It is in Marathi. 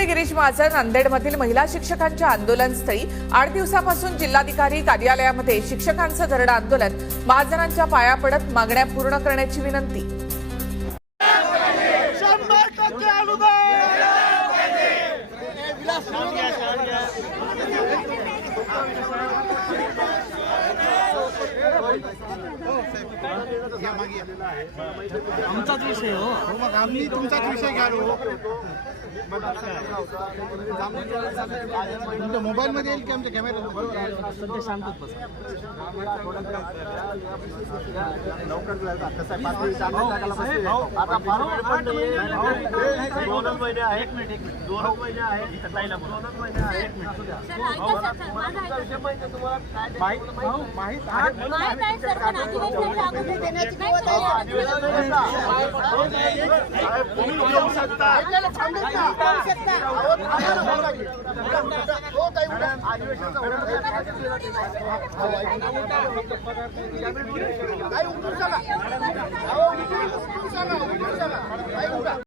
मुख्यमंत्री गिरीश महाजन नांदेडमधील महिला शिक्षकांच्या आंदोलनस्थळी 8 दिवसापासून जिल्हाधिकारी कार्यालयामध्ये शिक्षकांचं धरणं आंदोलन, महाजनांच्या पाया पडत मागण्या पूर्ण करण्याची विनंती। आमचाच विषय हो, मग आम्ही तुमचाच विषय घ्यालो। तुमच्या मोबाईल मध्ये येईल की आमच्या कॅमेरा सध्या शांतच बसा। अधिवेशन